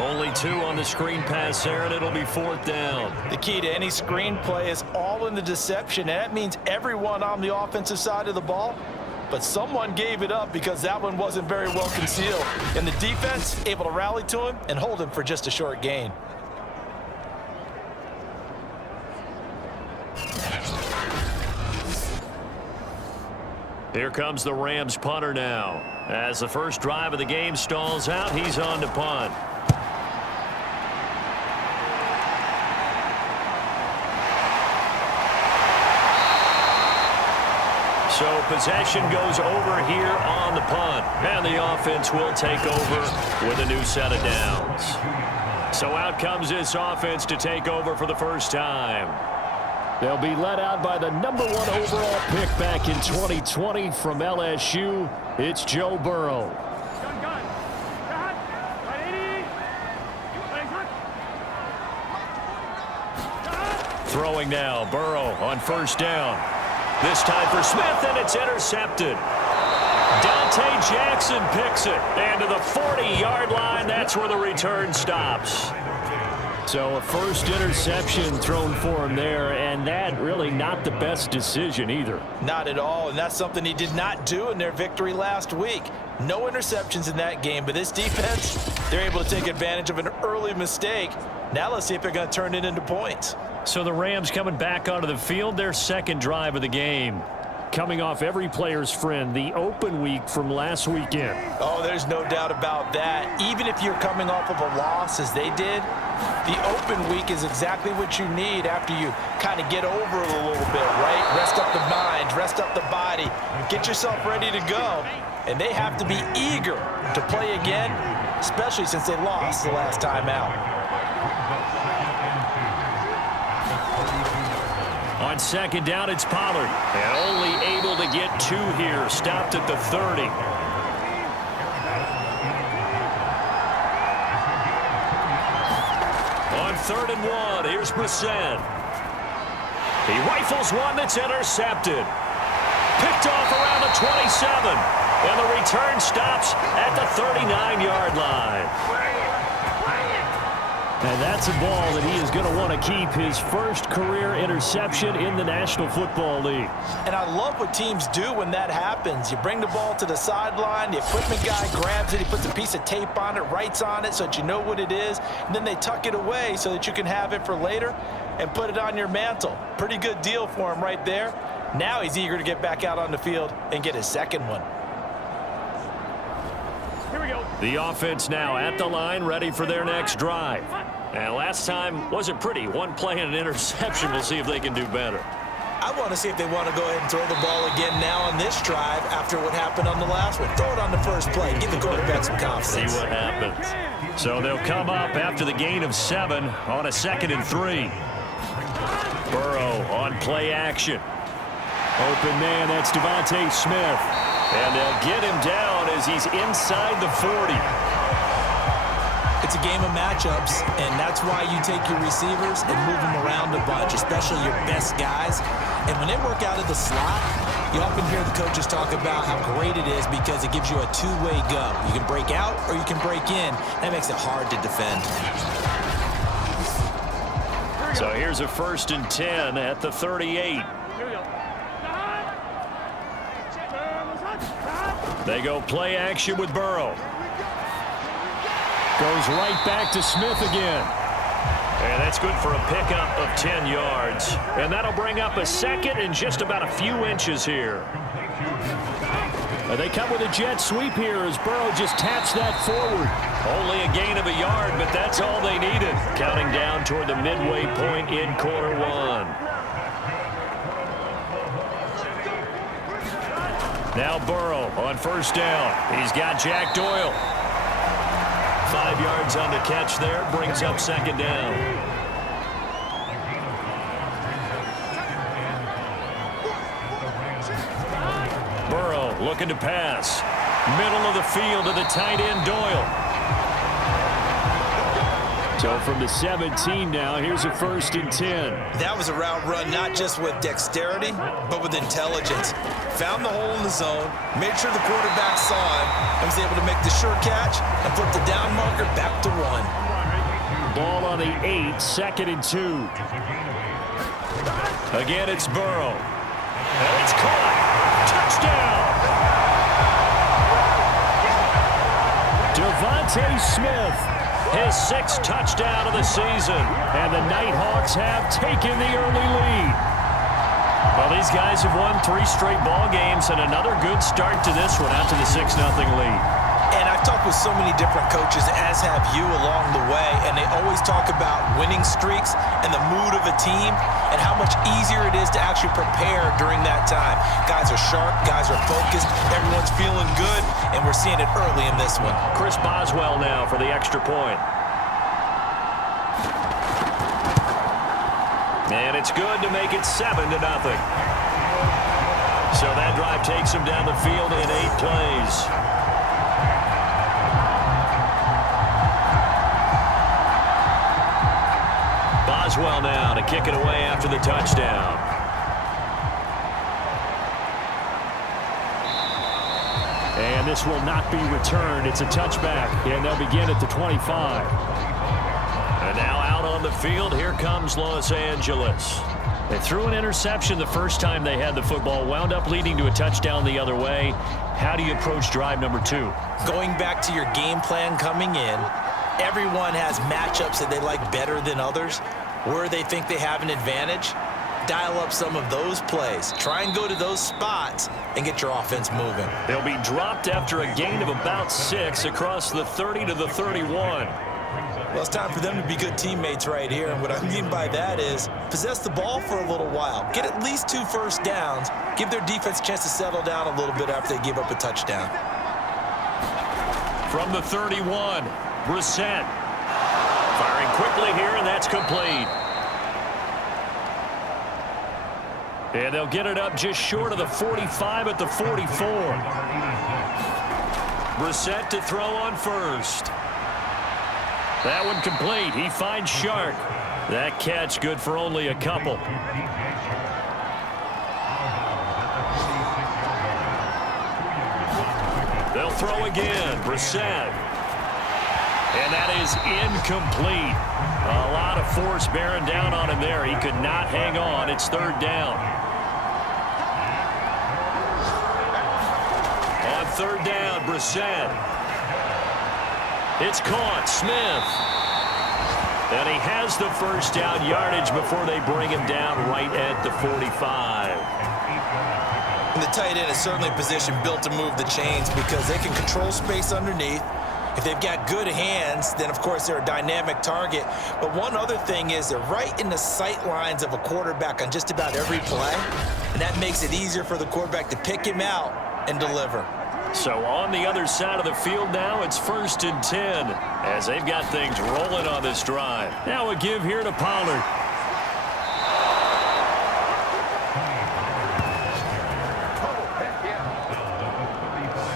Only 2 on the screen pass there, and it'll be 4th down. The key to any screenplay is all in the deception, and that means everyone on the offensive side of the ball. But someone gave it up because that one wasn't very well concealed. And the defense able to rally to him and hold him for just a short gain. Here comes the Rams punter now. As the first drive of the game stalls out, he's on to punt. So possession goes over here on the punt. And the offense will take over with a new set of downs. So out comes this offense to take over for the first time. They'll be led out by the #1 overall pick back in 2020 from LSU. It's Joe Burrow. Throwing now, Burrow on first down. This time for Smith, and it's intercepted. Dante Jackson picks it. And to the 40-yard line, that's where the return stops. So a first interception thrown for him there, and that really not the best decision either. Not at all, and that's something he did not do in their victory last week. No interceptions in that game, but this defense, they're able to take advantage of an early mistake. Now let's see if they're going to turn it into points. So the Rams coming back onto the field, their second drive of the game. Coming off every player's friend, the open week from last weekend. Oh, there's no doubt about that. Even if you're coming off of a loss as they did, the open week is exactly what you need after you kind of get over it a little bit, right? Rest up the mind, rest up the body, get yourself ready to go. And they have to be eager to play again, especially since they lost the last time out. On second down, it's Pollard. And only able to get 2 here. Stopped at the 30. On 3rd and 1, here's Brissett. He rifles one that's intercepted. Picked off around the 27. And the return stops at the 39-yard line. And that's a ball that he is going to want to keep, his first career interception in the National Football League. And I love what teams do when that happens. You bring the ball to the sideline, the equipment guy grabs it, he puts a piece of tape on it, writes on it so that you know what it is, and then they tuck it away so that you can have it for later and put it on your mantle. Pretty good deal for him right there. Now he's eager to get back out on the field and get his second one. Here we go. The offense now at the line, ready for their next drive. And last time wasn't pretty. One play and an interception. We'll see if they can do better. I want to see if they want to go ahead and throw the ball again now on this drive after what happened on the last one. Throw it on the first play. Give the quarterback some confidence. See what happens. So they'll come up after the gain of 7 on a 2nd and 3. Burrow on play action. Open man, that's Devontae Smith. And they'll get him down as he's inside the 40. It's a game of matchups, and that's why you take your receivers and move them around a bunch, especially your best guys. And when they work out of the slot, you often hear the coaches talk about how great it is because it gives you a two-way go. You can break out or you can break in. That makes it hard to defend. So here's a 1st and 10 at the 38. They go play action with Burrow. Goes right back to Smith again. And that's good for a pickup of 10 yards. And that'll bring up a 2nd and just about a few inches here. And they come with a jet sweep here as Burrow just taps that forward. Only a gain of a yard, but that's all they needed. Counting down toward the midway point in quarter 1. Now Burrow on first down. He's got Jack Doyle. 5 yards on the catch there. Brings up 2nd down. Burrow looking to pass. Middle of the field to the tight end Doyle. So from the 17 now, here's a 1st and 10. That was a route run not just with dexterity, but with intelligence. Found the hole in the zone, made sure the quarterback saw him, and was able to make the sure catch and flip the down marker back to 1. Ball on the 8, 2nd and 2. Again, it's Burrow. And it's caught. Touchdown. Devontae Smith, his 6th touchdown of the season. And the Nighthawks have taken the early lead. Well, these guys have won 3 straight ball games and another good start to this one out to the 6-0 lead. And I've talked with so many different coaches, as have you along the way, and they always talk about winning streaks and the mood of a team and how much easier it is to actually prepare during that time. Guys are sharp, guys are focused, everyone's feeling good, and we're seeing it early in this one. Chris Boswell now for the extra point. And it's good to make it 7-0. So that drive takes him down the field in 8 plays. Boswell now to kick it away after the touchdown. And this will not be returned. It's a touchback, and they'll begin at the 25. And now out on the field, here comes Los Angeles. They threw an interception the first time they had the football, wound up leading to a touchdown the other way. How do you approach drive number 2? Going back to your game plan coming in, everyone has matchups that they like better than others, where they think they have an advantage. Dial up some of those plays. Try and go to those spots and get your offense moving. They'll be dropped after a gain of about 6 across the 30 to the 31. Well, it's time for them to be good teammates right here. And what I mean by that is possess the ball for a little while. Get at least 2 first downs. Give their defense a chance to settle down a little bit after they give up a touchdown. From the 31, Brissett. Firing quickly here, and that's complete. And they'll get it up just short of the 45 at the 44. Brissett to throw on first. That one complete. He finds Shark. That catch good for only a couple. They'll throw again. Brissett. And that is incomplete. A lot of force bearing down on him there. He could not hang on. It's 3rd down. On 3rd down, Brissett. It's caught. Smith. And he has the first down yardage before they bring him down right at the 45. And the tight end is certainly a position built to move the chains because they can control space underneath. If they've got good hands, then, of course, they're a dynamic target. But one other thing is they're right in the sight lines of a quarterback on just about every play, and that makes it easier for the quarterback to pick him out and deliver. So on the other side of the field now, it's 1st and 10 as they've got things rolling on this drive. Now a give here to Pollard.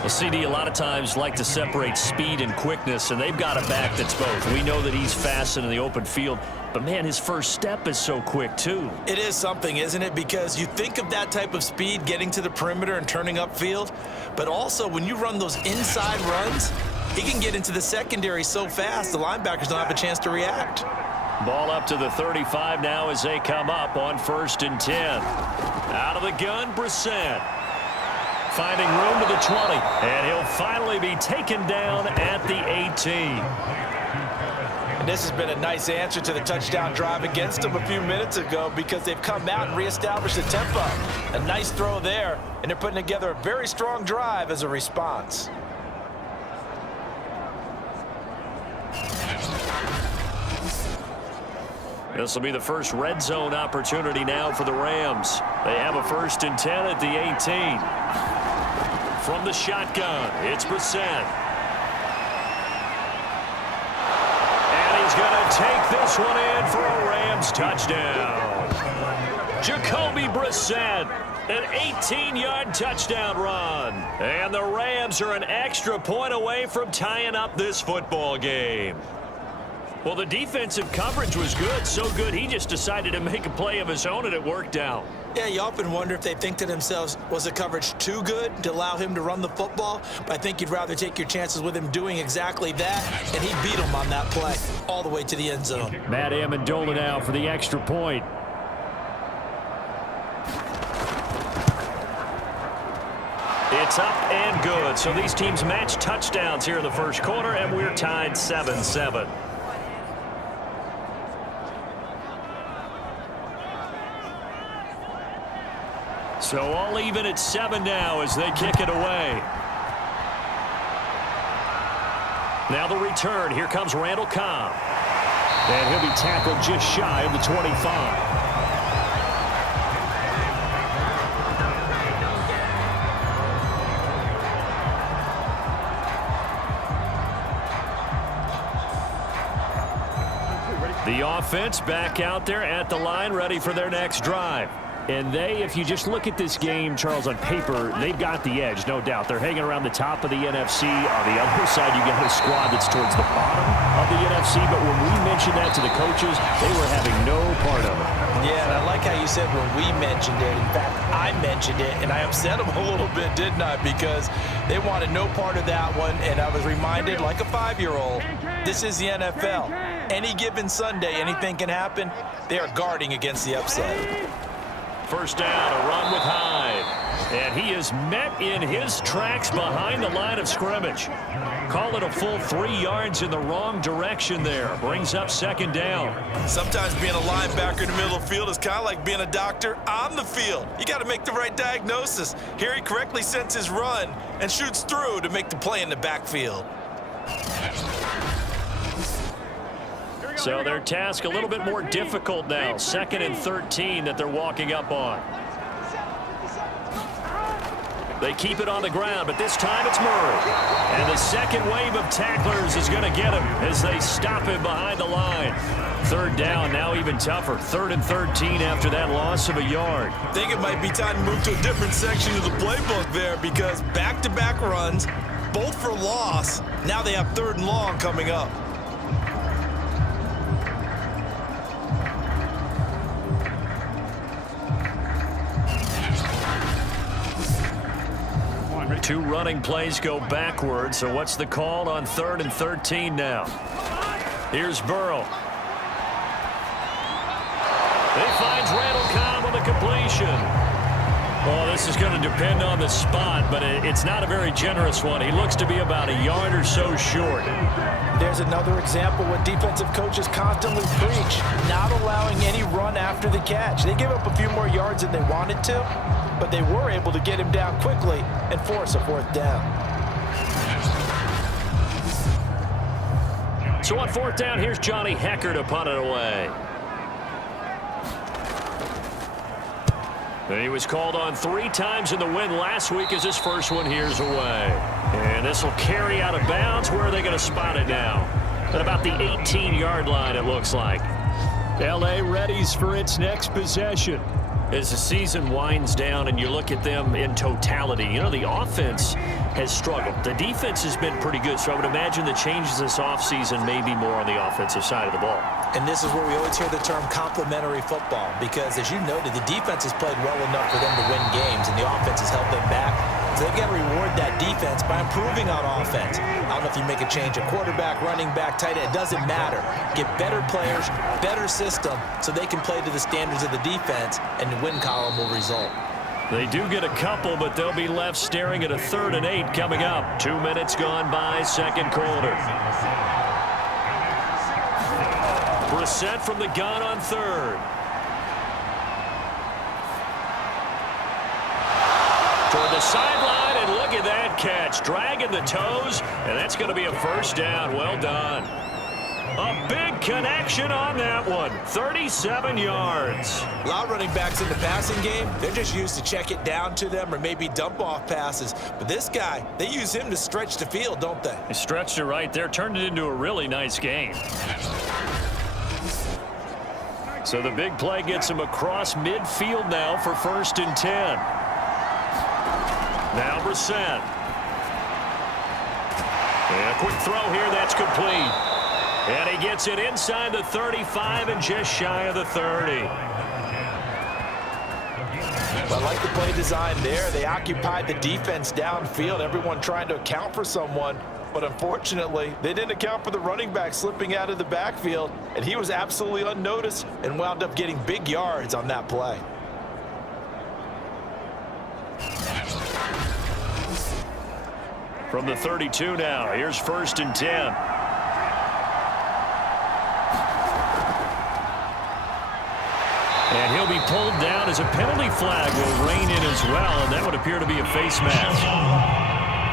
Well, CD a lot of times like to separate speed and quickness, and they've got a back that's both. We know that he's fast in the open field, but, man, his first step is so quick, too. It is something, isn't it? Because you think of that type of speed getting to the perimeter and turning upfield, but also when you run those inside runs, he can get into the secondary so fast the linebackers don't have a chance to react. Ball up to the 35 now as they come up on 1st and 10. Out of the gun, Brissett. Finding room to the 20, and he'll finally be taken down at the 18. And this has been a nice answer to the touchdown drive against them a few minutes ago because they've come out and reestablished the tempo. A nice throw there, and they're putting together a very strong drive as a response. This will be the first red zone opportunity now for the Rams. They have a 1st and 10 at the 18. From the shotgun, it's Brissett. And he's going to take this one in for a Rams touchdown. Jacoby Brissett, an 18-yard touchdown run. And the Rams are an extra point away from tying up this football game. Well, the defensive coverage was good, so good he just decided to make a play of his own, and it worked out. Yeah, you often wonder if they think to themselves, was the coverage too good to allow him to run the football? But I think you'd rather take your chances with him doing exactly that, and he beat him on that play all the way to the end zone. Matt Amendola now for the extra point. It's up and good. So these teams match touchdowns here in the first quarter, and we're tied 7-7. So all even at 7 now as they kick it away. Now the return. Here comes Randall Cobb. And he'll be tackled just shy of the 25. The offense back out there at the line, ready for their next drive. And they, if you just look at this game, Charles, on paper, they've got the edge, no doubt. They're hanging around the top of the NFC. On the other side, you got a squad that's towards the bottom of the NFC. But when we mentioned that to the coaches, they were having no part of it. Yeah, and I like how you said when we mentioned it. In fact, I mentioned it, and I upset them a little bit, didn't I? Because they wanted no part of that one, and I was reminded, like a 5-year-old, this is the NFL. Any given Sunday, anything can happen. They are guarding against the upset. First down, a run with Hyde. And he is met in his tracks behind the line of scrimmage. Call it a full 3 yards in the wrong direction there. Brings up second down. Sometimes being a linebacker in the middle of the field is kind of like being a doctor on the field. You got to make the right diagnosis. Here he correctly sends his run and shoots through to make the play in the backfield. So their task a little bit more difficult now. 2nd and 13 that they're walking up on. They keep it on the ground, but this time it's Murray. And the second wave of tacklers is going to get him as they stop him behind the line. Third down, now even tougher. 3rd and 13 after that loss of a yard. I think it might be time to move to a different section of the playbook there because back-to-back runs, both for loss. Now they have 3rd and long coming up. Two running plays go backwards, so what's the call on 3rd and 13 now? Here's Burrow. He finds Randall Cobb with a completion. Well, this is going to depend on the spot, but it's not a very generous one. He looks to be about a yard or so short. There's another example what defensive coaches constantly preach, not allowing any run after the catch. They give up a few more yards than they wanted to, but they were able to get him down quickly and force a 4th down. So on 4th down, here's Johnny Hecker to punt it away. And he was called on 3 times in the win last week as his first one here's away. And this will carry out of bounds. Where are they going to spot it now? At about the 18-yard line, it looks like. L.A. readies for its next possession. As the season winds down and you look at them in totality, you know, the offense has struggled. The defense has been pretty good, so I would imagine the changes this offseason may be more on the offensive side of the ball. And this is where we always hear the term complementary football because, as you noted, the defense has played well enough for them to win games, and the offense has held them back. So they've got to reward that defense by improving on offense. I don't know if you make a change at quarterback, running back, tight end. It doesn't matter. Get better players, better system, so they can play to the standards of the defense, and the win column will result. They do get a couple, but they'll be left staring at a 3rd and 8 coming up. 2 minutes gone by, second quarter. Brissett from the gun on 3rd. Toward the sideline, and look at that catch. Dragging the toes, and that's going to be a first down. Well done. A big connection on that one. 37 yards. A lot of running backs in the passing game, they're just used to check it down to them or maybe dump off passes. But this guy, they use him to stretch the field, don't they? He stretched it right there, turned it into a really nice game. So the big play gets him across midfield now for 1st and 10. Now Brissett. And a quick throw here, that's complete. And he gets it inside the 35 and just shy of the 30. I like the play design there. They occupied the defense downfield, everyone trying to account for someone. But unfortunately, they didn't account for the running back slipping out of the backfield, and he was absolutely unnoticed and wound up getting big yards on that play. From the 32 now, here's 1st and 10. And he'll be pulled down as a penalty flag will rein in as well, and that would appear to be a face mask.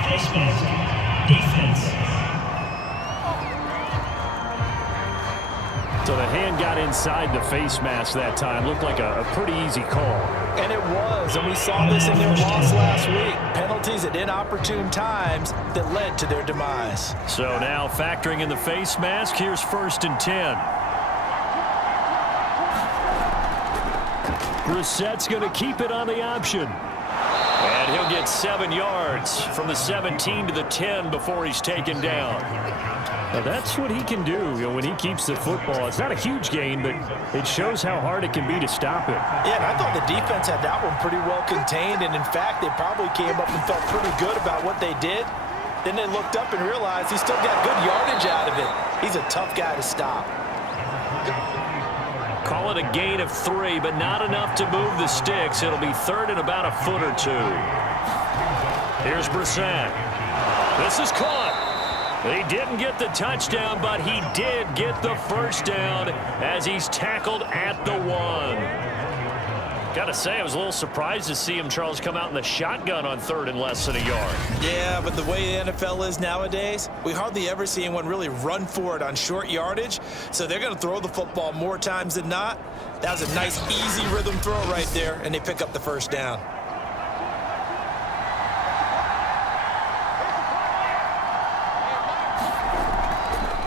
Face mask. Defense. So the hand got inside the face mask that time. Looked like a pretty easy call. And it was, and we saw this in their loss last week. Penalties at inopportune times that led to their demise. So now factoring in the face mask, here's 1st and 10. Brissett's going to keep it on the option. And he'll get 7 yards from the 17 to the 10 before he's taken down. Now that's what he can do, when he keeps the football. It's not a huge gain, but it shows how hard it can be to stop it. Yeah, and I thought the defense had that one pretty well contained, and in fact, they probably came up and felt pretty good about what they did. Then they looked up and realized he still got good yardage out of it. He's a tough guy to stop. Call it a gain of 3, but not enough to move the sticks. It'll be 3rd and about a foot or 2. Here's Brissett. This is caught. He didn't get the touchdown, but he did get the first down as he's tackled at the 1. Got to say, I was a little surprised to see him, Charles, come out in the shotgun on 3rd and less than a yard. Yeah, but the way the NFL is nowadays, we hardly ever see anyone really run for it on short yardage, so they're going to throw the football more times than not. That was a nice, easy rhythm throw right there, and they pick up the first down.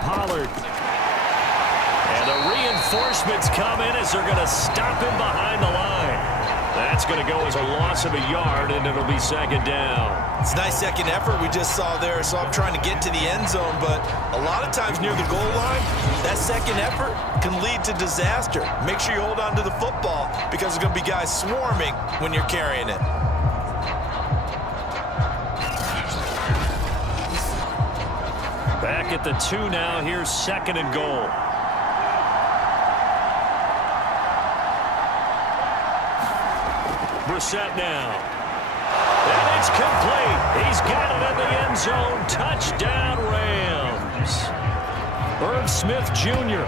Pollard. And the reinforcements come in as they're going to stop him behind the line. That's going to go as a loss of a yard, and it'll be 2nd down. It's a nice second effort we just saw there, so I'm trying to get to the end zone, but a lot of times near the goal line, that second effort can lead to disaster. Make sure you hold on to the football because there's going to be guys swarming when you're carrying it. Back at the 2 now. Here's 2nd and goal. Brissett now. And it's complete. He's got it in the end zone. Touchdown, Rams. Irv Smith Jr.,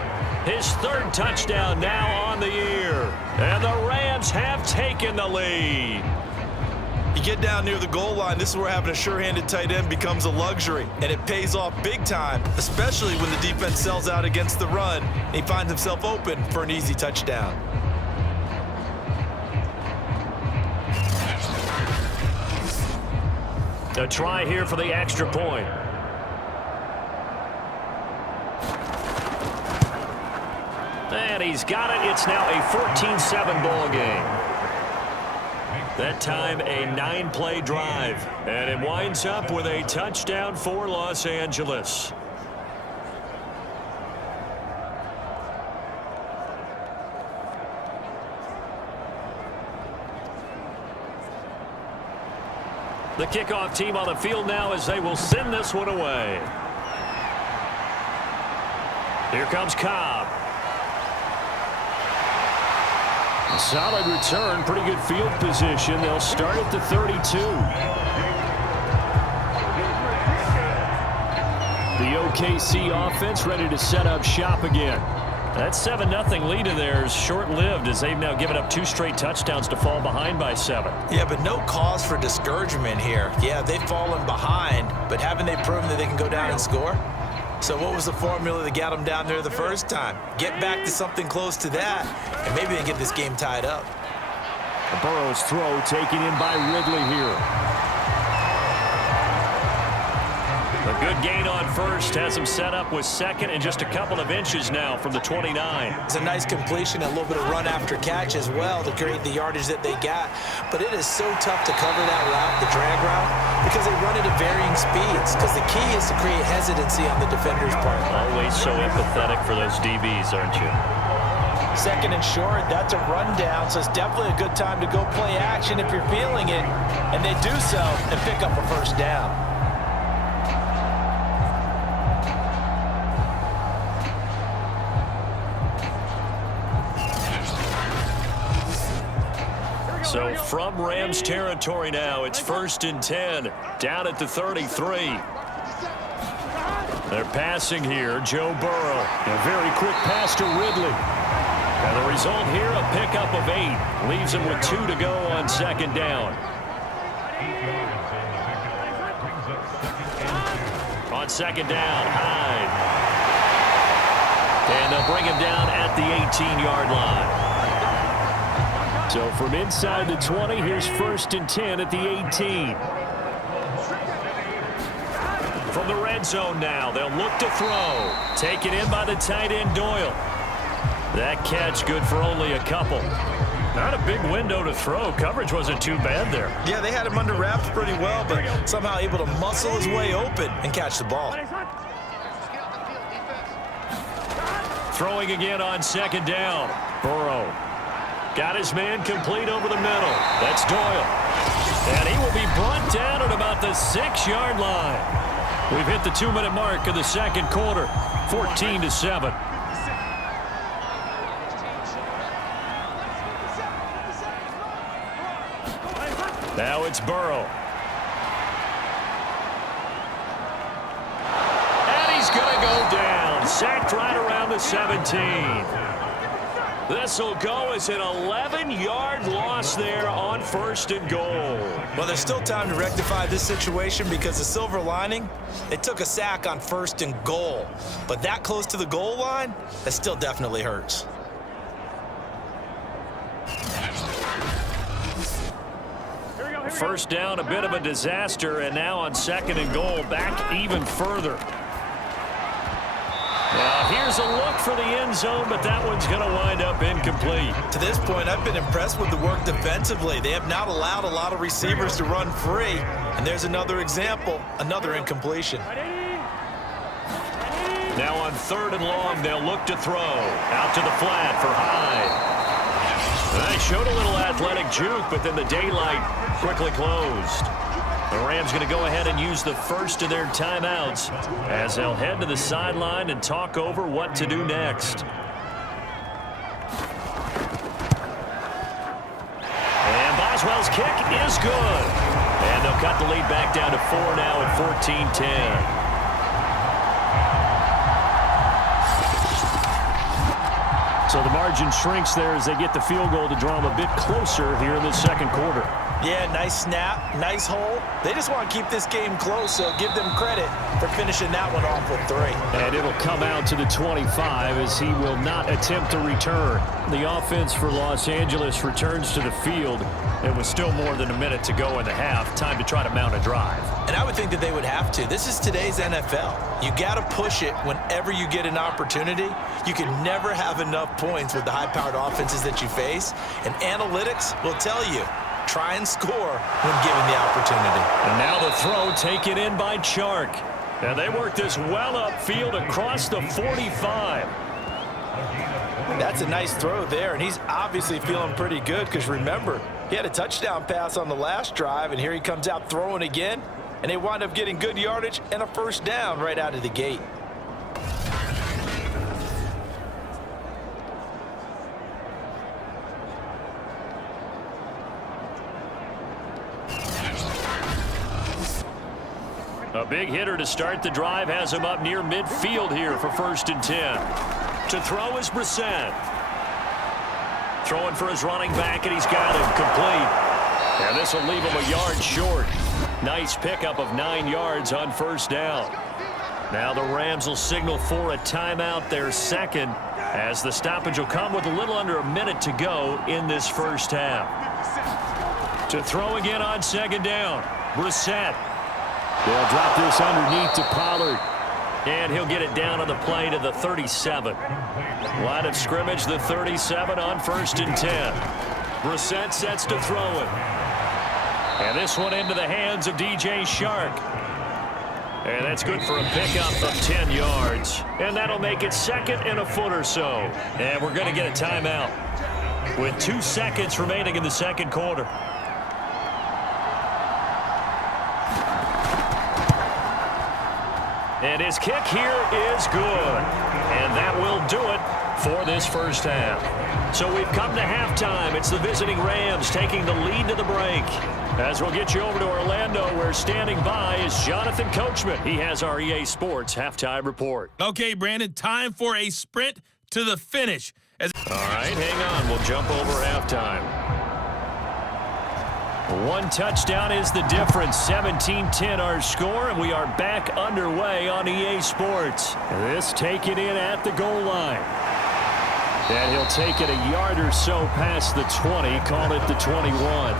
his 3rd touchdown now on the year. And the Rams have taken the lead. You get down near the goal line, this is where having a sure-handed tight end becomes a luxury, and it pays off big time, especially when the defense sells out against the run, and he finds himself open for an easy touchdown. A try here for the extra point. And he's got it. It's now a 14-7 ball game. That time a 9-play drive. And it winds up with a touchdown for Los Angeles. The kickoff team on the field now as they will send this one away. Here comes Cobb. Solid return, pretty good field position. They'll start at the 32. The OKC offense ready to set up shop again. That 7-0 lead of theirs short-lived as they've now given up 2 straight touchdowns to fall behind by 7. Yeah, but no cause for discouragement here. Yeah, they've fallen behind, but haven't they proven that they can go down and score? So what was the formula that got them down there the first time? Get back to something close to that, and maybe they get this game tied up. Burrow's throw taken in by Ridley here. The A good gain on first has him set up with second and just a couple of inches now from the 29. It's a nice completion, a little bit of run after catch as well to create the yardage that they got. But it is so tough to cover that route, the drag route, because they run it at varying speeds. Because the key is to create hesitancy on the defender's part. Always so empathetic for those DBs, aren't you? Second and short, that's a rundown, so it's definitely a good time to go play action if you're feeling it. And they do so and pick up a first down. So from Rams territory now, it's 1st and 10, down at the 33. They're passing here, Joe Burrow. A very quick pass to Ridley. And the result here, a pickup of 8. Leaves him with 2 to go on 2nd down. On 2nd down, Hyde. And they'll bring him down at the 18-yard line. So from inside the 20, here's 1st and 10 at the 18. From the red zone now, they'll look to throw. Taken in by the tight end Doyle. That catch good for only a couple. Not a big window to throw. Coverage wasn't too bad there. Yeah, they had him under wraps pretty well, but somehow able to muscle his way open and catch the ball. Throwing again on 2nd down. Burrow. Got his man complete over the middle. That's Doyle. And he will be brought down at about the 6-yard line. We've hit the 2-minute mark of the 2nd quarter. 14-7. Now it's Burrow. And he's going to go down. Sacked right around the 17. This will go as an 11-yard loss there on 1st and goal. Well, there's still time to rectify this situation because the silver lining, they took a sack on 1st and goal. But that close to the goal line, that still definitely hurts. First down, a bit of a disaster, and now on 2nd and goal, back even further. Now here's a look for the end zone, but that one's going to wind up incomplete. To this point, I've been impressed with the work defensively. They have not allowed a lot of receivers to run free. And there's another example, another incompletion. Now on 3rd and long, they'll look to throw. Out to the flat for Hyde. They showed a little athletic juke, but then the daylight quickly closed. The Rams going to go ahead and use the first of their timeouts as they'll head to the sideline and talk over what to do next. And Boswell's kick is good. And they'll cut the lead back down to 4 now at 14-10. So the margin shrinks there as they get the field goal to draw them a bit closer here in the 2nd quarter. Yeah, nice snap, nice hole. They just want to keep this game close, so give them credit for finishing that one off with 3. And it'll come out to the 25 as he will not attempt to return. The offense for Los Angeles returns to the field. It was still more than a minute to go in the half. Time to try to mount a drive. And I would think that they would have to. This is today's NFL. You got to push it whenever you get an opportunity. You can never have enough points with the high-powered offenses that you face. And analytics will tell you, try and score when given the opportunity. And now the throw taken in by Chark. And they work this well upfield across the 45. That's a nice throw there, and he's obviously feeling pretty good because remember, he had a touchdown pass on the last drive, and here he comes out throwing again, and they wind up getting good yardage and a first down right out of the gate. A big hitter to start the drive has him up near midfield here for 1st and 10. To throw is Brissett. Throwing for his running back, and he's got him complete. And this will leave him a yard short. Nice pickup of 9 yards on 1st down. Now the Rams will signal for a timeout, their 2nd, as the stoppage will come with a little under a minute to go in this 1st half. To throw again on 2nd down, Brissett. They'll drop this underneath to Pollard. And he'll get it down on the play to the 37. Line of scrimmage, the 37 on 1st and 10. Brissett sets to throw it. And this one into the hands of DJ Shark. And that's good for a pickup of 10 yards. And that'll make it 2nd and a foot or so. And we're going to get a timeout with 2 seconds remaining in the 2nd quarter. And his kick here is good. And that will do it for this first half. So we've come to halftime. It's the visiting Rams taking the lead to the break. As we'll get you over to Orlando, where standing by is Jonathan Coachman. He has our EA Sports halftime report. Okay, Brandon, time for a sprint to the finish. All right, hang on. We'll jump over halftime. 1 touchdown is the difference. 17-10 our score, and we are back underway on EA Sports. This taken in at the goal line. And he'll take it a yard or so past the 20, call it the 21.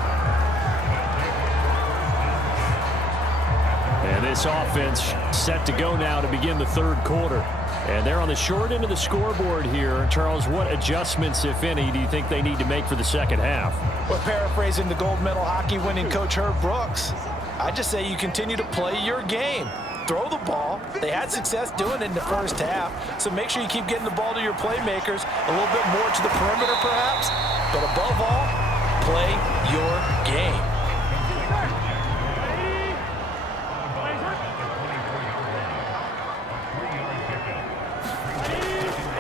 And this offense set to go now to begin the 3rd quarter. And they're on the short end of the scoreboard here. Charles, what adjustments, if any, do you think they need to make for the 2nd half? Well, paraphrasing the gold medal hockey winning coach Herb Brooks, I just say you continue to play your game. Throw the ball. They had success doing it in the first half, so make sure you keep getting the ball to your playmakers, a little bit more to the perimeter perhaps, but above all, play your game.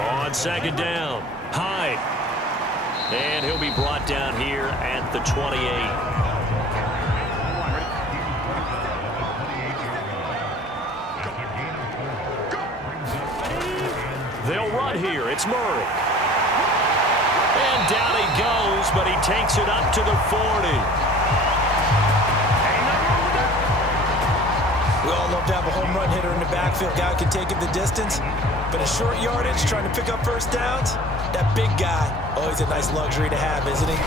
On 2nd down, Hyde. And he'll be brought down here at the 28. They'll run here. It's Murray. And down he goes, but he takes it up to the 40. We all love to have a home run hitter in the backfield. Guy who can take it the distance. But a short yardage, trying to pick up first downs, that big guy, always a nice luxury to have, isn't he?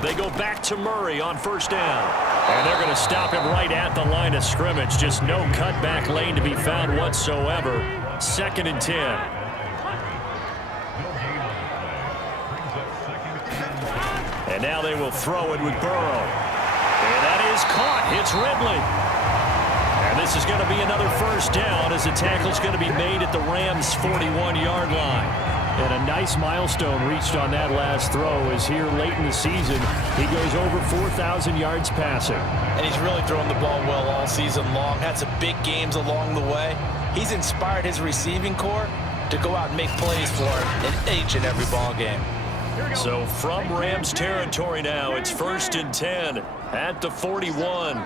They go back to Murray on 1st down. And they're going to stop him right at the line of scrimmage. Just no cutback lane to be found whatsoever. 2nd and 10. And now they will throw it with Burrow. And that is caught. Hits Ridley. And this is going to be another 1st down as the tackle's going to be made at the Rams' 41-yard line. And a nice milestone reached on that last throw as here late in the season, he goes over 4,000 yards passing. And he's really thrown the ball well all season long. Had some big games along the way. He's inspired his receiving corps to go out and make plays for him in each and every ball game. So from Rams territory now, it's 1st and 10 at the 41.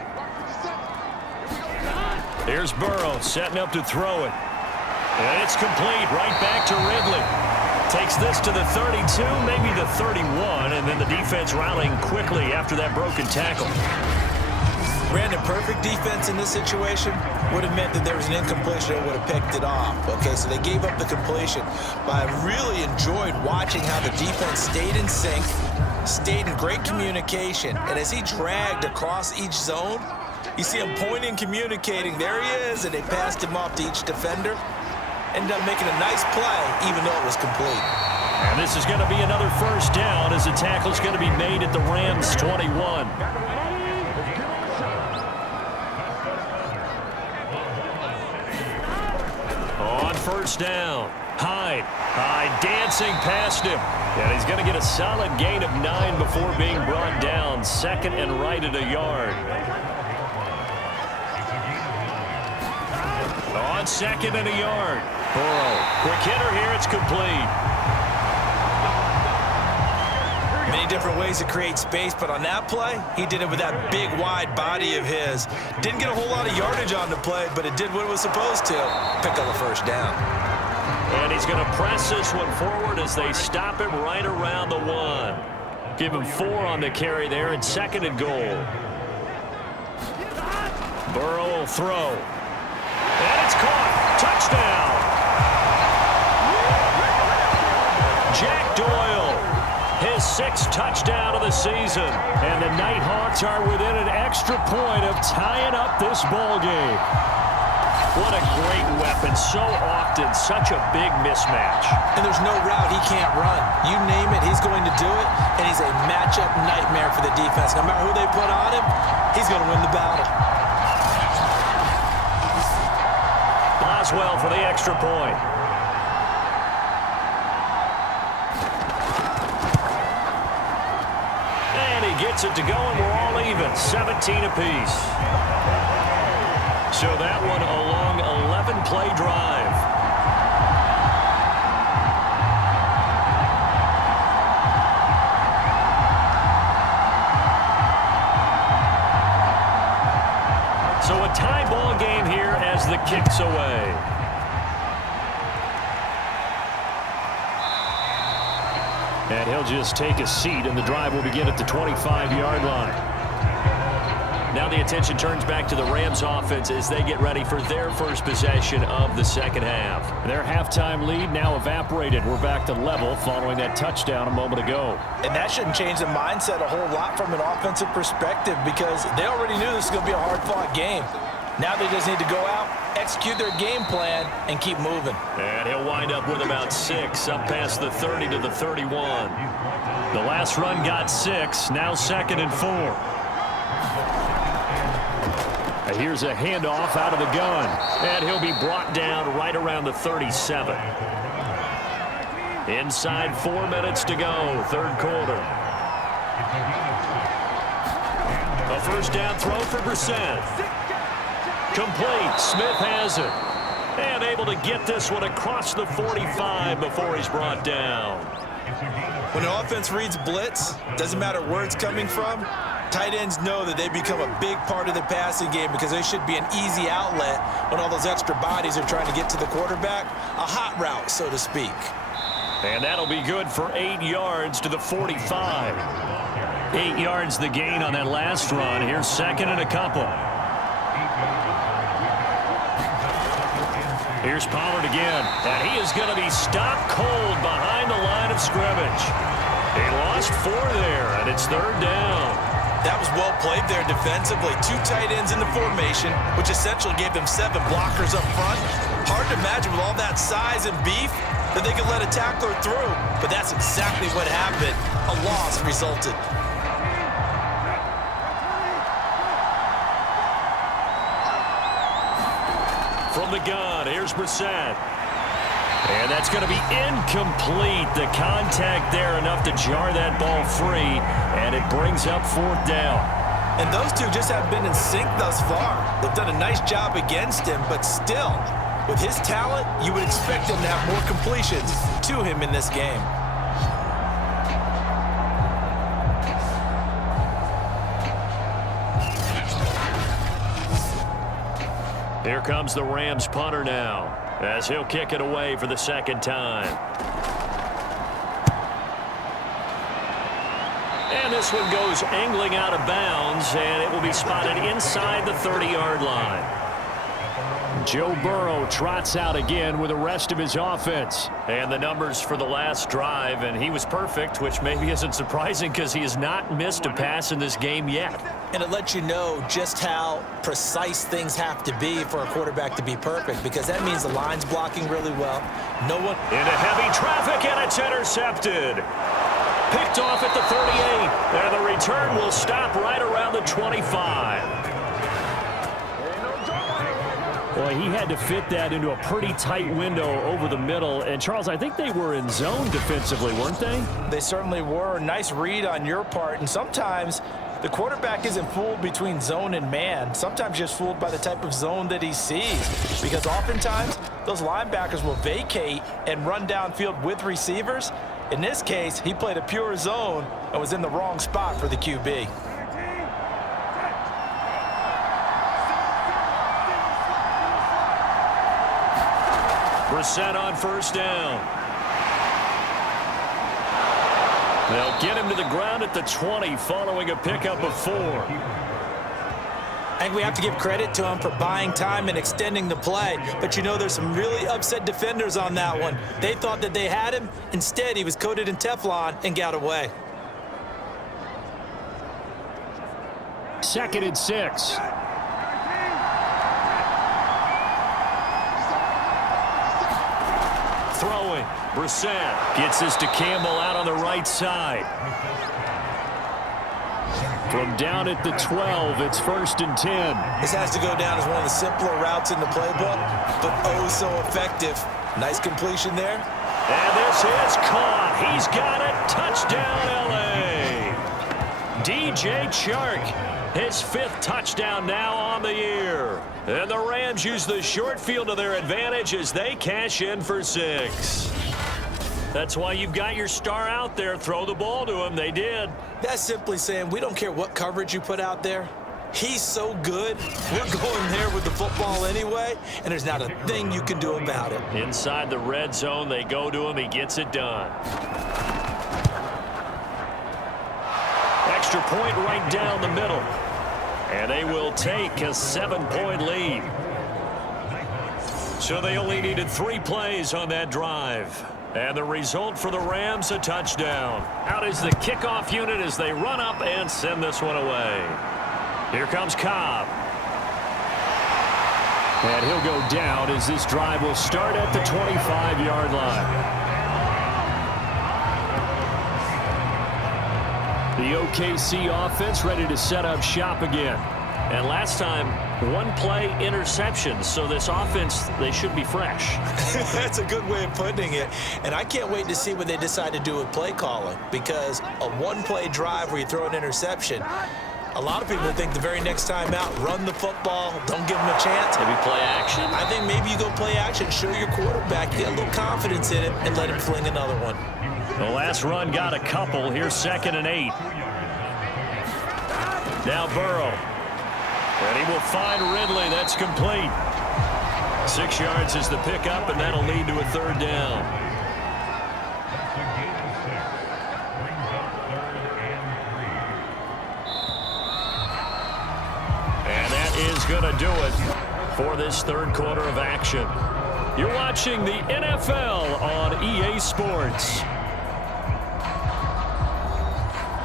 Here's Burrow setting up to throw it. And it's complete right back to Ridley. Takes this to the 32, maybe the 31, and then the defense rallying quickly after that broken tackle. Brandon, perfect defense in this situation would have meant that there was an incompletion that would have picked it off. Okay, so they gave up the completion. But I really enjoyed watching how the defense stayed in sync, stayed in great communication, and as he dragged across each zone, you see him pointing, communicating. There he is, and they passed him off to each defender. Ended up making a nice play, even though it was complete. And this is going to be another 1st down as the tackle's going to be made at the Rams' 21. On 1st down, Hyde dancing past him. And he's going to get a solid gain of 9 before being brought down. 2nd and right at a yard. On 2nd and a yard. Burrow, quick hitter here, it's complete. Many different ways to create space, but on that play, he did it with that big, wide body of his. Didn't get a whole lot of yardage on the play, but it did what it was supposed to. Pick up a 1st down. And he's going to press this one forward as they stop him right around the 1. Give him 4 on the carry there, and 2nd and goal. Burrow will throw. And it's caught. Touchdown. Jack Doyle, his 6th touchdown of the season. And the Nighthawks are within an extra point of tying up this ball game. What a great weapon. So often, such a big mismatch. And there's no route he can't run. You name it, he's going to do it, and he's a matchup nightmare for the defense. No matter who they put on him, he's going to win the battle. Boswell for the extra point. And he gets it to go, and we're all even. 17 apiece. So that one a long 11-play drive. So a tie ball game here as the kick's away. And he'll just take a seat, and the drive will begin at the 25-yard line. Now the attention turns back to the Rams offense as they get ready for their first possession of the second half. Their halftime lead now evaporated. We're back to level following that touchdown a moment ago. And that shouldn't change the mindset a whole lot from an offensive perspective because they already knew this was going to be a hard-fought game. Now they just need to go out, execute their game plan, and keep moving. And he'll wind up with about 6 up past the 30 to the 31. The last run got 6, now 2nd and 4. Here's a handoff out of the gun, and he'll be brought down right around the 37. Inside 4 minutes to go, third quarter. A first down throw for Brissett. Complete. Smith has it. And able to get this one across the 45 before he's brought down. When an offense reads blitz, doesn't matter where it's coming from, tight ends know that they become a big part of the passing game because they should be an easy outlet when all those extra bodies are trying to get to the quarterback. A hot route, so to speak. And that'll be good for 8 yards to the 45. 8 yards the gain on that last run. Here's 2nd and a couple. Here's Pollard again, and he is going to be stopped cold behind the line of scrimmage. He lost 4 there, and it's 3rd down. That was well played there defensively. 2 tight ends in the formation, which essentially gave them 7 blockers up front. Hard to imagine with all that size and beef that they could let a tackler through, but that's exactly what happened. A loss resulted. From the gun, here's Brissett. And that's going to be incomplete. The contact there enough to jar that ball free, and it brings up 4th down. And those two just have been in sync thus far. They've done a nice job against him, but still, with his talent, you would expect him to have more completions to him in this game. Here comes the Rams punter now, as he'll kick it away for the 2nd time. And this one goes angling out of bounds, and it will be spotted inside the 30-yard line. Joe Burrow trots out again with the rest of his offense. And the numbers for the last drive, and he was perfect, which maybe isn't surprising because he has not missed a pass in this game yet. And it lets you know just how precise things have to be for a quarterback to be perfect, because that means the line's blocking really well. No one into heavy traffic, and it's intercepted. Picked off at the 38, and the return will stop right around the 25. Well, he had to fit that into a pretty tight window over the middle. And, Charles, I think they were in zone defensively, weren't they? They certainly were. Nice read on your part. And sometimes the quarterback isn't fooled between zone and man. Sometimes just fooled by the type of zone that he sees. Because oftentimes, those linebackers will vacate and run downfield with receivers. In this case, he played a pure zone and was in the wrong spot for the QB. Brissett on first down. They'll get him to the ground at the 20 following a pickup of 4. I think we have to give credit to him for buying time and extending the play. But, you know, there's some really upset defenders on that one. They thought that they had him. Instead, he was coated in Teflon and got away. 2nd and 6. Throwing. Brissett gets this to Campbell out on the right side. From down at the 12, it's 1st and 10. This has to go down as one of the simpler routes in the playbook, but oh so effective. Nice completion there. And this is caught. He's got it. Touchdown, L.A. DJ Chark, his 5th touchdown now on the year. And the Rams use the short field to their advantage as they cash in for 6. That's why you've got your star out there. Throw the ball to him. They did. That's simply saying we don't care what coverage you put out there. He's so good. We're going there with the football anyway, and there's not a thing you can do about it. Inside the red zone, they go to him. He gets it done. Extra point right down the middle. And they will take a 7-point lead. So they only needed 3 plays on that drive. And the result for the Rams, a touchdown. Out is the kickoff unit as they run up and send this one away. Here comes Cobb. And he'll go down as this drive will start at the 25-yard line. The OKC offense ready to set up shop again. And last time, 1-play interception. So this offense, they should be fresh. That's a good way of putting it. And I can't wait to see what they decide to do with play calling, because a 1-play drive where you throw an interception, a lot of people think the very next time out, run the football, don't give them a chance. Maybe play action? I think maybe you go play action, show your quarterback, you get a little confidence in him, and let him fling another one. The last run got a couple. Here's 2nd and 8. Now Burrow. And he will find Ridley. That's complete. 6 yards is the pickup, and that'll lead to a 3rd down. And that is going to do it for this 3rd quarter of action. You're watching the NFL on EA Sports.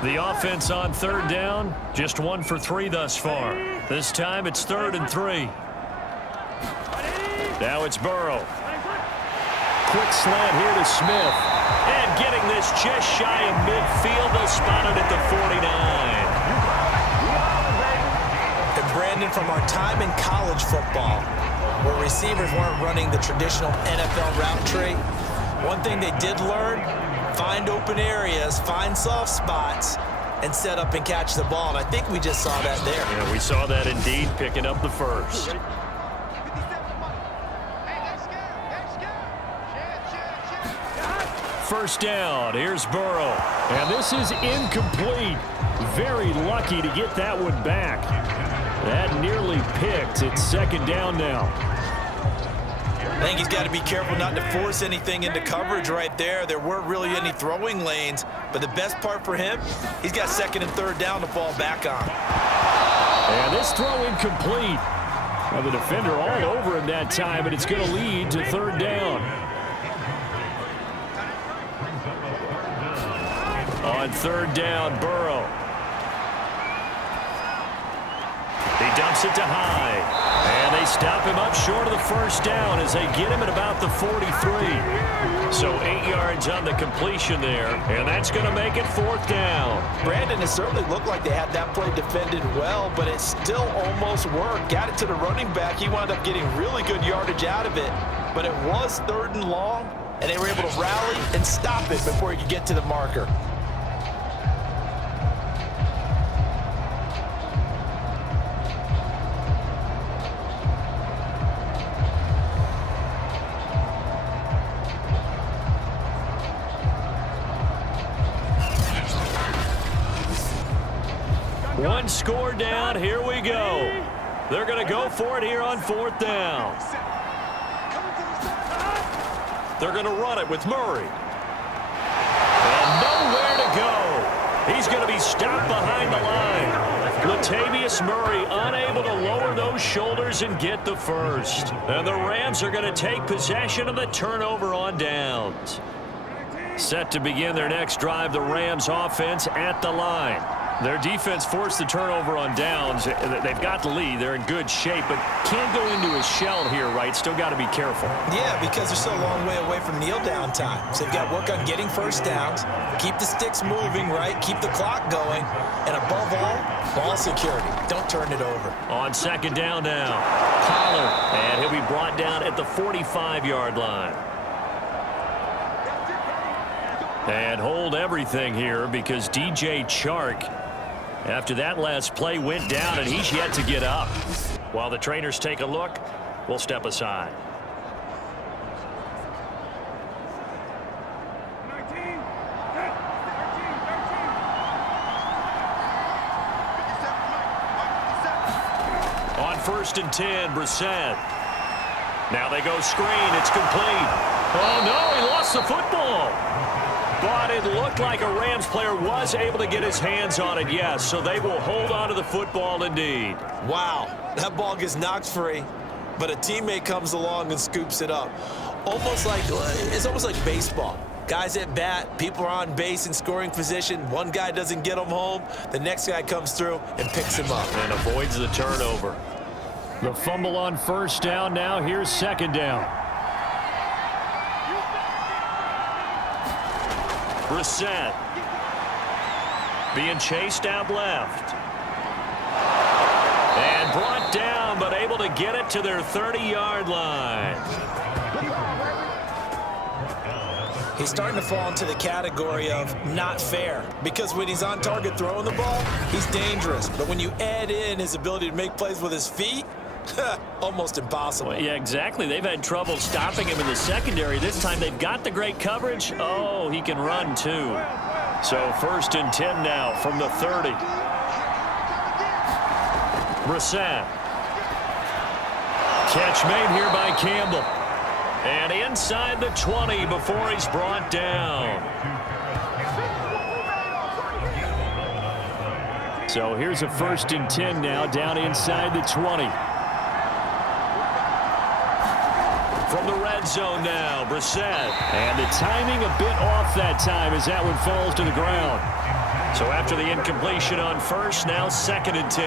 The offense on 3rd down, just 1 for 3 thus far. This time it's 3rd and 3. Now it's Burrow. Quick slant here to Smith. And getting this just shy of midfield. They'll spot it at the 49. And Brandon, from our time in college football, where receivers weren't running the traditional NFL route tree, one thing they did learn, find open areas, find soft spots, and set up and catch the ball. And I think we just saw that there. Yeah, we saw that indeed, picking up the 1st. First down, here's Burrow. And this is incomplete. Very lucky to get that one back. That nearly picked. It's 2nd down now. I think he's got to be careful not to force anything into coverage right there. There weren't really any throwing lanes, but the best part for him, he's got 2nd and 3rd down to fall back on. And this throw incomplete. Well, the defender all over him that time, but it's going to lead to 3rd down. On 3rd down, Burrow. He dumps it to Hyde. And they stop him up short of the 1st down as they get him at about the 43. So 8 yards on the completion there, and that's going to make it 4th down. Brandon, it certainly looked like they had that play defended well, but it still almost worked. Got it to the running back. He wound up getting really good yardage out of it, but it was 3rd and long, and they were able to rally and stop it before he could get to the marker. One score down. Here we go. They're going to go for it here on 4th down. They're going to run it with Murray. And nowhere to to go. He's going to be stopped behind the line. Latavius Murray unable to lower those shoulders and get the first. And the Rams are going to take possession of the turnover on downs. Set to begin their next drive, the Rams offense at the line. Their defense forced the turnover on downs. They've got the lead. They're in good shape, but can't go into a shell here, right? Still got to be careful. Yeah, because they're still a long way away from kneel down time. So they've got to work on getting first downs, keep the sticks moving, right? Keep the clock going. And above all, ball security. Don't turn it over. On second down now, Pollard. And he'll be brought down at the 45-yard line. And hold everything here because DJ Chark, after that last play, went down, and he's yet to get up. While the trainers take a look, we'll step aside. On 1st and 10, Brissett. Now they go screen. It's complete. Oh, no, he lost the football. But it looked like a Rams player was able to get his hands on it, yes. So they will hold on to the football indeed. Wow, that ball gets knocked free, but a teammate comes along and scoops it up. It's almost like baseball. Guys at bat, people are on base in scoring position. One guy doesn't get him home. The next guy comes through and picks him up. And avoids the turnover. The fumble on first down now. Here's second down. Brissett being chased out left. And brought down, but able to get it to their 30-yard line. He's starting to fall into the category of not fair, because when he's on target throwing the ball, he's dangerous. But when you add in his ability to make plays with his feet, almost impossible. Well, yeah, exactly. They've had trouble stopping him in the secondary. This time they've got the great coverage. Oh, he can run too. So 1st and 10 now from the 30. Brissett. Catch made here by Campbell. And inside the 20 before he's brought down. So here's a 1st and 10 now down inside the 20. From the red zone now, Brissett. And the timing a bit off that time as that one falls to the ground. So after the incompletion on first, now 2nd and 10.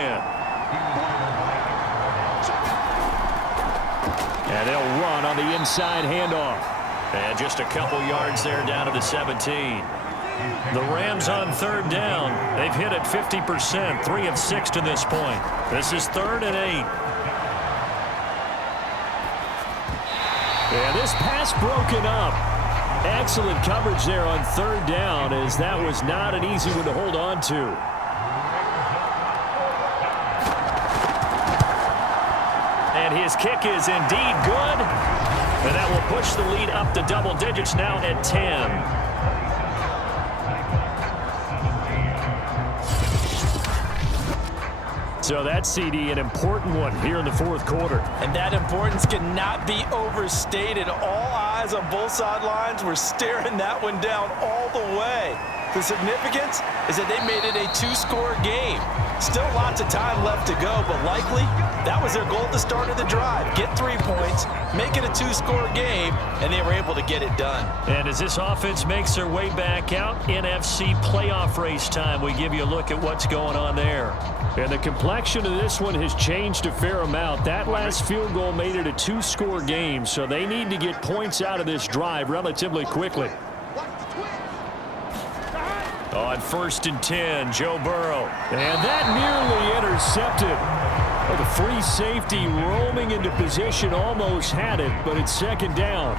And they'll run on the inside handoff. And just a couple yards there down to the 17. The Rams on 3rd down. They've hit it 50%, 3 of 6 to this point. This is 3rd and 8. And this pass broken up. Excellent coverage there on 3rd down, as that was not an easy one to hold on to. And his kick is indeed good. And that will push the lead up to double digits now at 10. So that CD, an important one here in the 4th quarter. And that importance cannot be overstated. All eyes on both sidelines were staring that one down all the way. The significance is that they made it a 2-score game. Still lots of time left to go, but likely that was their goal at the start of the drive. Get 3 points, make it a 2-score game, and they were able to get it done. And as this offense makes their way back out, NFC playoff race time, we give you a look at what's going on there. And the complexion of this one has changed a fair amount. That last field goal made it a 2-score game, so they need to get points out of this drive relatively quickly. On 1st and 10, Joe Burrow. And that nearly intercepted. Well, the free safety roaming into position almost had it, but it's 2nd down.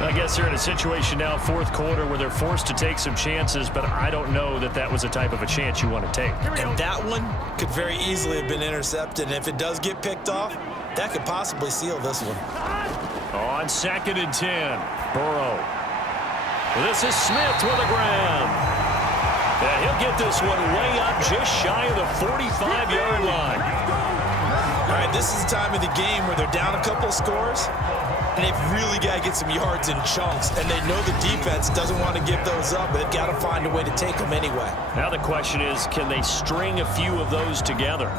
I guess they're in a situation now, 4th quarter, where they're forced to take some chances, but I don't know that that was the type of a chance you want to take. And that one could very easily have been intercepted, and if it does get picked off, that could possibly seal this one. On 2nd and 10, Burrow. This is Smith with a grab. And he'll get this one way up just shy of the 45-yard line. All right, this is the time of the game where they're down a couple of scores. and they've really got to get some yards in chunks, and they know the defense doesn't want to give those up, but they've got to find a way to take them anyway. Now the question is, can they string a few of those together?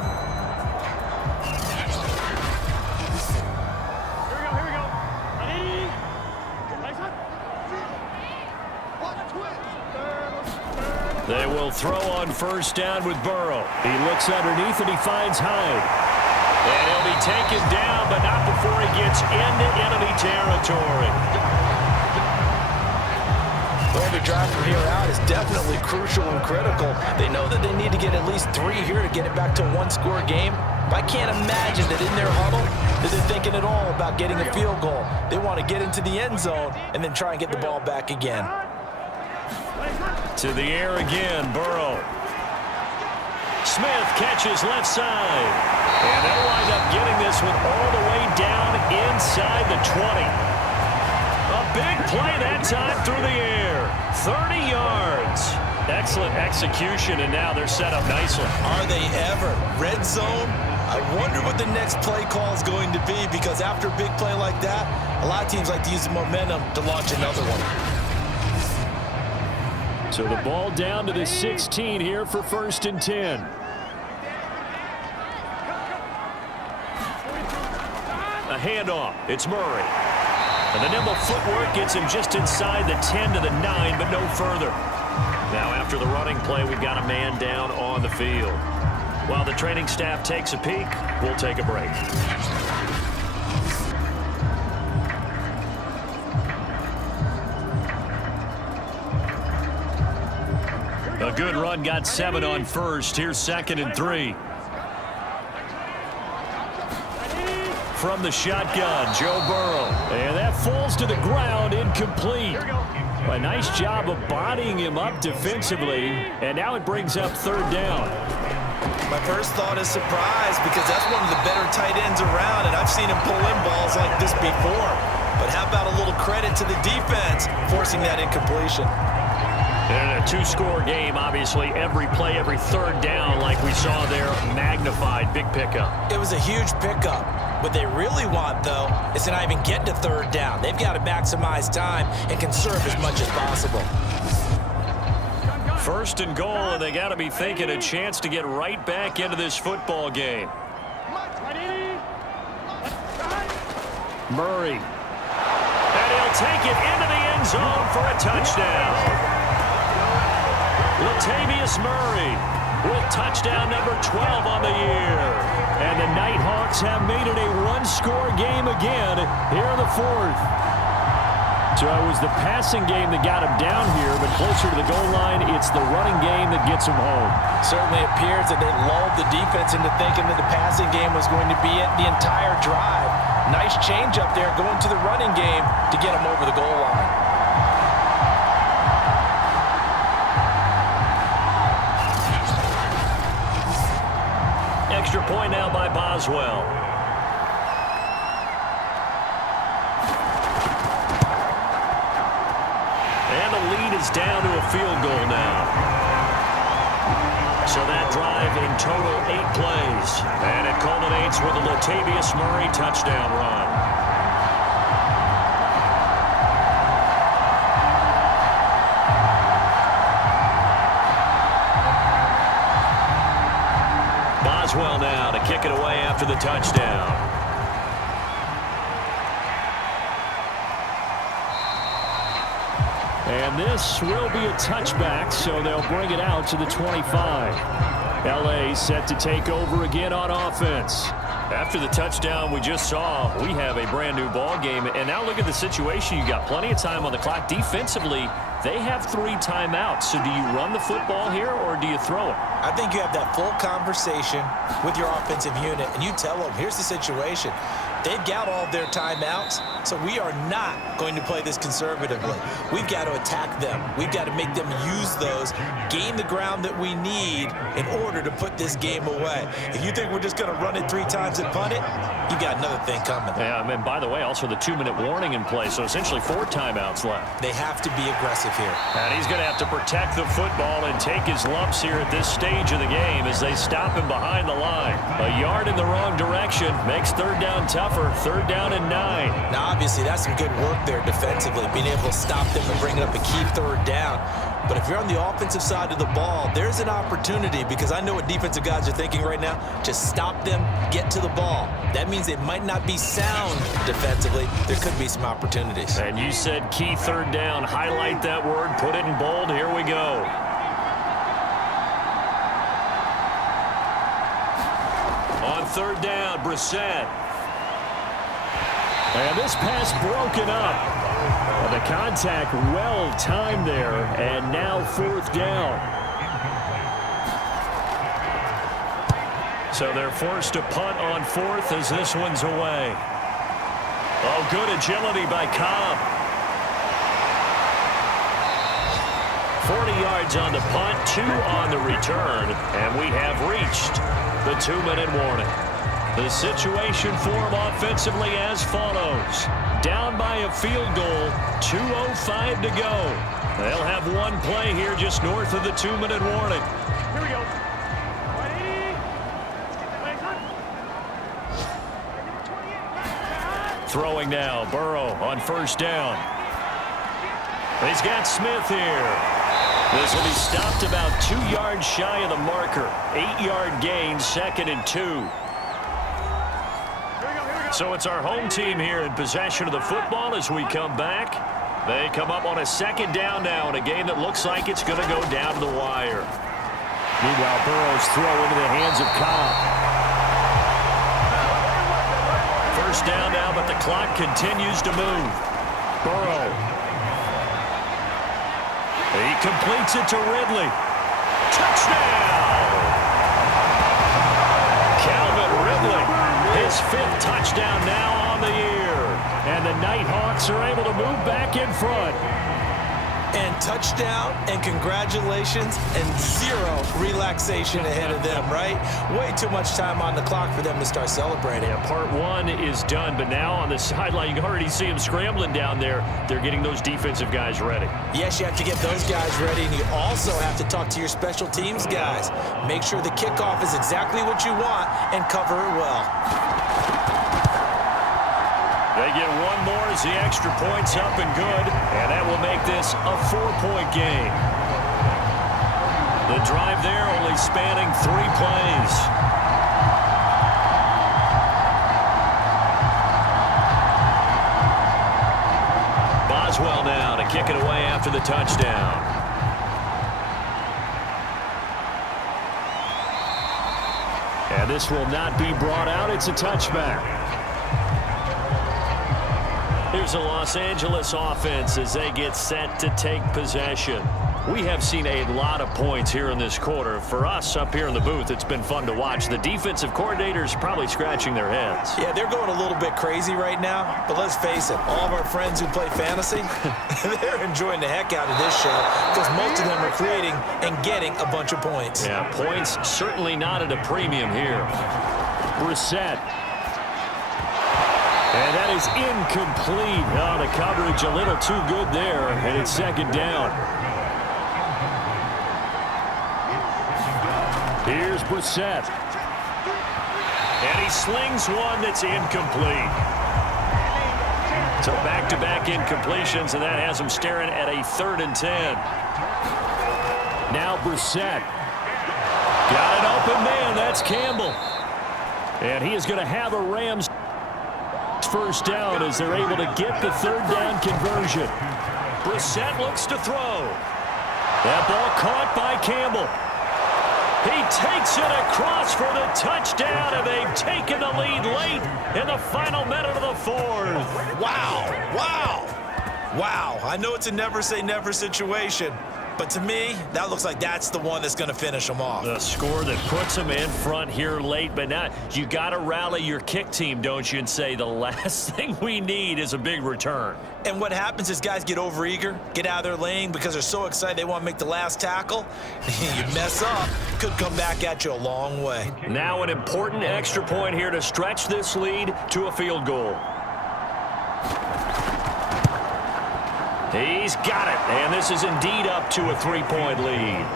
They will throw on first down with Burrow. He looks underneath and he finds Hyde. And he'll be taken down, but not before he gets into enemy territory. Well, the drive from here out is definitely crucial and critical. They know that they need to get at least 3 here to get it back to a one-score game. But I can't imagine that in their huddle that they're thinking at all about getting a field goal. They want to get into the end zone and then try and get the ball back again. To the air again, Burrow. Smith catches left side. And they'll wind up getting this one all the way down inside the 20. A big play that time through the air. 30 yards. Excellent execution, and now they're set up nicely. Are they ever? Red zone? I wonder what the next play call is going to be, because after a big play like that, a lot of teams like to use the momentum to launch another one. So the ball down to the 16 here for 1st and 10. A handoff. It's Murray. And the nimble footwork gets him just inside the 10 to the 9, but no further. Now after the running play, we've got a man down on the field. While the training staff takes a peek, we'll take a break. A good run, got 7 on first. Here's 2nd and 3. From the shotgun, Joe Burrow. And that falls to the ground, incomplete. A nice job of bodying him up defensively. And now it brings up 3rd down. My first thought is surprise, because that's one of the better tight ends around, and I've seen him pull in balls like this before. But how about a little credit to the defense forcing that incompletion? In a 2-score game, obviously, every play, every 3rd down, like we saw there, magnified. Big pickup. It was a huge pickup. What they really want, though, is to not even get to 3rd down. They've got to maximize time and conserve as much as possible. 1st and goal, and they got to be thinking a chance to get right back into this football game. Murray. And he'll take it into the end zone for a touchdown. Latavius Murray with touchdown number 12 on the year. And the Nighthawks have made it a 1-score game again here in the 4th. So it was the passing game that got him down here, but closer to the goal line, it's the running game that gets him home. Certainly appears that they lulled the defense into thinking that the passing game was going to be it the entire drive. Nice change up there going to the running game to get him over the goal line. Extra point now by Boswell. And the lead is down to a field goal now. So that drive in total 8 plays. And it culminates with a Latavius Murray touchdown run. Boswell now to kick it away after the touchdown. And this will be a touchback, so they'll bring it out to the 25. LA set to take over again on offense. After the touchdown we just saw, we have a brand new ball game. And now look at the situation. You got plenty of time on the clock. Defensively, they have 3 timeouts. So do you run the football here or do you throw it? I think you have that full conversation with your offensive unit, and you tell them, here's the situation. They've got all of their timeouts, so we are not going to play this conservatively. We've got to attack them. We've got to make them use those, gain the ground that we need in order to put this game away. If you think we're just going to run it 3 times and punt it, you got another thing coming. Yeah, and by the way, also the 2-minute warning in play, so essentially 4 timeouts left. They have to be aggressive here. And he's going to have to protect the football and take his lumps here at this stage of the game as they stop him behind the line. A yard in the wrong direction makes 3rd down tougher. 3rd down and 9. Now, obviously, that's some good work there defensively, being able to stop them and bring it up a key third down. But if you're on the offensive side of the ball, there's an opportunity, because I know what defensive guys are thinking right now. Just stop them, get to the ball. That means they might not be sound defensively. There could be some opportunities. And you said key third down. Highlight that word, put it in bold. Here we go. On third down, Brissett. And this pass broken up. The contact well timed there, and now fourth down. So they're forced to punt on fourth as this one's away. Oh, good agility by Cobb. 40 yards on the punt, 2 on the return, and we have reached the 2-minute warning. The situation for them offensively as follows. Down by a field goal, 2:05 to go. They'll have one play here just north of the 2-minute warning. Here we go. Ready? Throwing now, Burrow on first down. He's got Smith here. This will be stopped about 2 yards shy of the marker. 8-yard gain, 2nd and 2. So it's our home team here in possession of the football as we come back. They come up on a 2nd down now in a game that looks like it's going to go down to the wire. Meanwhile, Burrow's throw into the hands of Cobb. First down now, but the clock continues to move. Burrow. He completes it to Ridley. Touchdown! Calvin Ridley, his 5th touchdown now on the year. And the Nighthawks are able to move back in front. And touchdown, and congratulations, and 0 relaxation ahead of them, right? Way too much time on the clock for them to start celebrating. Yeah, part 1 is done, but now on the sideline, you can already see them scrambling down there. They're getting those defensive guys ready. Yes, you have to get those guys ready, and you also have to talk to your special teams guys. Make sure the kickoff is exactly what you want and cover it well. They get one more as the extra point's up and good, and that will make this a 4-point game. The drive there only spanning 3 plays. Boswell now to kick it away after the touchdown. And this will not be brought out. It's a touchback. Here's the Los Angeles offense as they get set to take possession. We have seen a lot of points here in this quarter. For us up here in the booth, it's been fun to watch. The defensive coordinators probably scratching their heads. Yeah, they're going a little bit crazy right now, but let's face it, all of our friends who play fantasy, they're enjoying the heck out of this show because most of them are creating and getting a bunch of points. Yeah, points certainly not at a premium here. Brissett. And that is incomplete. Oh, the coverage a little too good there, and it's 2nd down. Here's Brissett. And he slings one that's incomplete. So back-to-back incompletions, and that has him staring at a 3rd and 10. Now Brissett. Got an open man. That's Campbell. And he is going to have a Rams first down as they're able to get the 3rd down conversion. Brissett looks to throw. That ball caught by Campbell. He takes it across for the touchdown, and they've taken the lead late in the final minute of the 4th. Wow, wow, wow. I know it's a never say never situation, but to me, that looks like that's the one that's going to finish them off. The score that puts them in front here late, but now you got to rally your kick team, don't you, and say the last thing we need is a big return. And what happens is guys get overeager, get out of their lane because they're so excited they want to make the last tackle. You mess up, could come back at you a long way. Now an important extra point here to stretch this lead to a field goal. He's got it, and this is indeed up to a 3-point lead.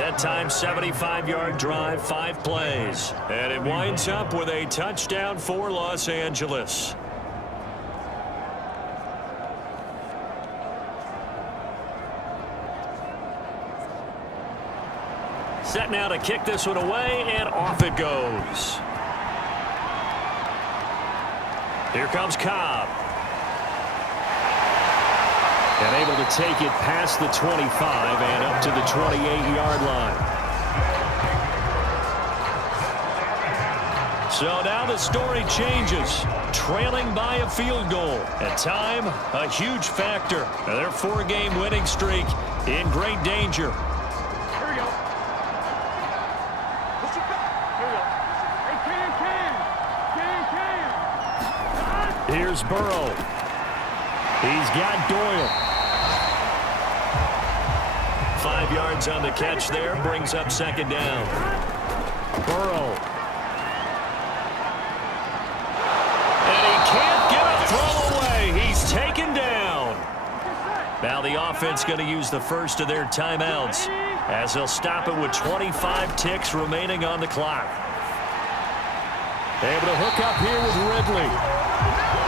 That time, 75-yard drive, 5 plays. And it winds up with a touchdown for Los Angeles. Set now to kick this one away, and off it goes. Here comes Cobb. And able to take it past the 25 and up to the 28-yard line. So now the story changes. Trailing by a field goal. At time, a huge factor. Their 4-game winning streak in great danger. Here we go. Push it back. Here we go. Hey, Cam. Here's Burrow. He's got Doyle. 5 yards on the catch there, brings up second down. Burrow. And he can't get a throw away. He's taken down. Now the offense going to use the first of their timeouts as they'll stop it with 25 ticks remaining on the clock. Able to hook up here with Ridley.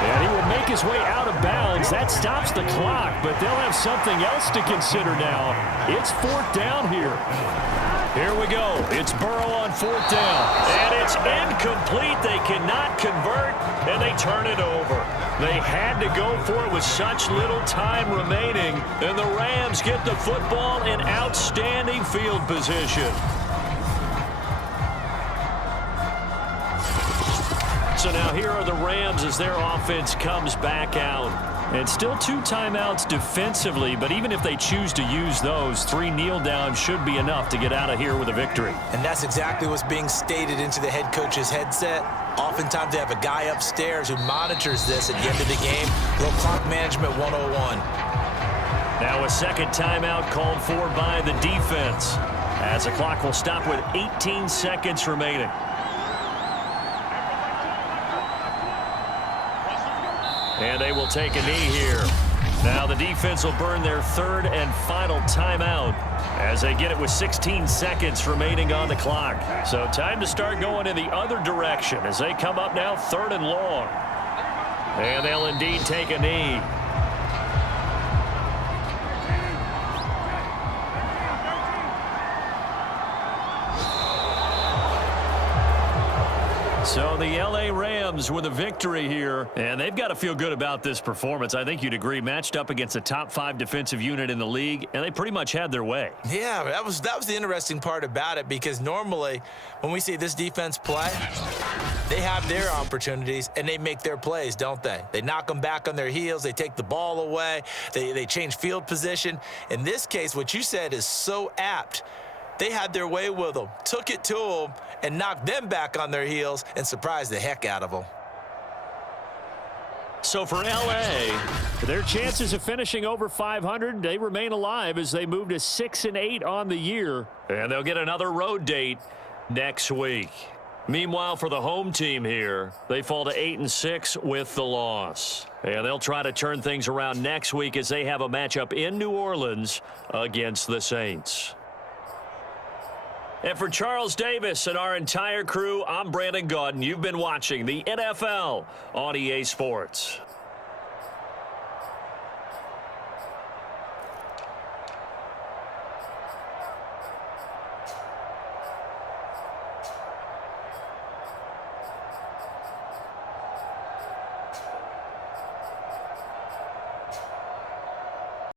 And he will make his way out of bounds. That stops the clock, but they'll have something else to consider now. It's 4th down here. Here we go. It's Burrow on 4th down. And it's incomplete. They cannot convert, and they turn it over. They had to go for it with such little time remaining, and the Rams get the football in outstanding field position. So now here are the Rams as their offense comes back out. And still 2 timeouts defensively, but even if they choose to use those, 3 kneel downs should be enough to get out of here with a victory. And that's exactly what's being stated into the head coach's headset. Oftentimes they have a guy upstairs who monitors this at the end of the game. Little clock management 101. Now a second timeout called for by the defense, as the clock will stop with 18 seconds remaining. And they will take a knee here. Now the defense will burn their 3rd and final timeout as they get it with 16 seconds remaining on the clock. So time to start going in the other direction as they come up now 3rd and long. And they'll indeed take a knee. So the L.A. Rams with a victory here, and they've got to feel good about this performance. I think you'd agree, matched up against a top 5 defensive unit in the league, and they pretty much had their way. Yeah, that was the interesting part about it, because normally when we see this defense play, they have their opportunities and they make their plays, don't they? They knock them back on their heels. They take the ball away. They change field position. In this case, what you said is so apt. They had their way with them, took it to them, and knocked them back on their heels and surprised the heck out of them. So for L.A., their chances of finishing over 500, they remain alive as they move to 6-8 on the year. And they'll get another road date next week. Meanwhile, for the home team here, they fall to 8-6 with the loss. And they'll try to turn things around next week as they have a matchup in New Orleans against the Saints. And for Charles Davis and our entire crew, I'm Brandon Gaudin. You've been watching the NFL on EA Sports.